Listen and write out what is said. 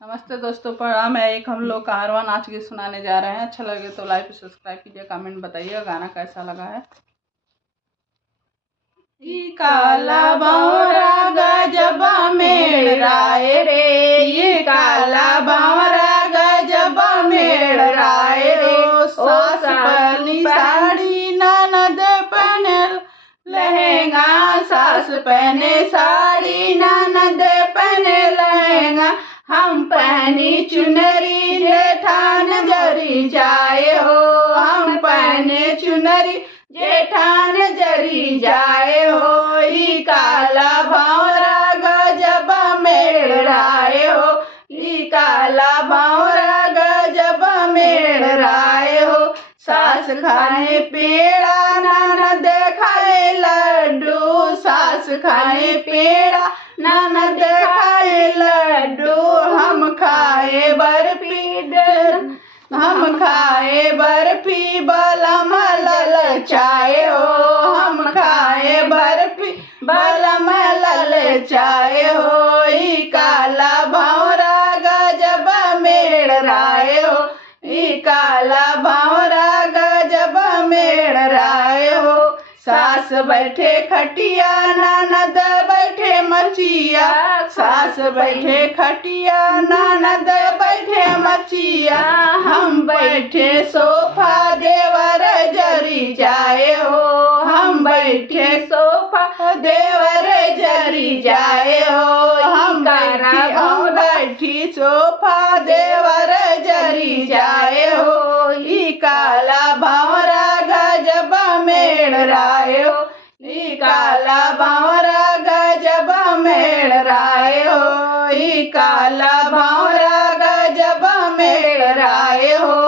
नमस्ते दोस्तों, प्रणाम। है एक हम लोग कारवां नाच गीत सुनाने जा रहे हैं। अच्छा लगे तो लाइक सब्सक्राइब कीजिए, कमेंट बताइए गाना कैसा लगा है। काला बावरा गजबा मेड़ राय रे, ये काला बावरा गजबा मेड़ राय रे। सास पहनी साड़ी ननद पहने लहंगा, सास पहने साड़ी ननद पहने लहंगा। हम पहनी चुनरी जेठान जरी जाए हो, हम पहने चुनरी जेठान जरी जाए हो। ई काला बावरा गजबा मेड़ राय हो, ई काला बावरा गजबा मेड़ राय हो। सास खाए पेड़ा ननद खाए लड्डू, सास खाए पेड़ा ननद खाए लड्डू। हम खाए बर्फी हम खाए बर्फी बलम ललचाए हो, हम खाए बर्फी बलम ललचाए हो। ई काला बावरा गजबा मेड़ राय हो, ई काला बावरा गजबा मेड़ राय हो। सास बैठे खटिया ननद बैठे मचिया, सास बैठे खटिया ननद बैठे मचिया। हम बैठे सोफा देवर जरी जाए हो, हम बैठे सोफा देवर जरी जाए हो। हम बैठी सोफा देवर जरी जाए हो। ई काला बावरा गजबा मेड़ राय हो, ई काला बावरा गजबा मेड़ राय हो, ई काला बावरा गजबा मेड़ राय हो।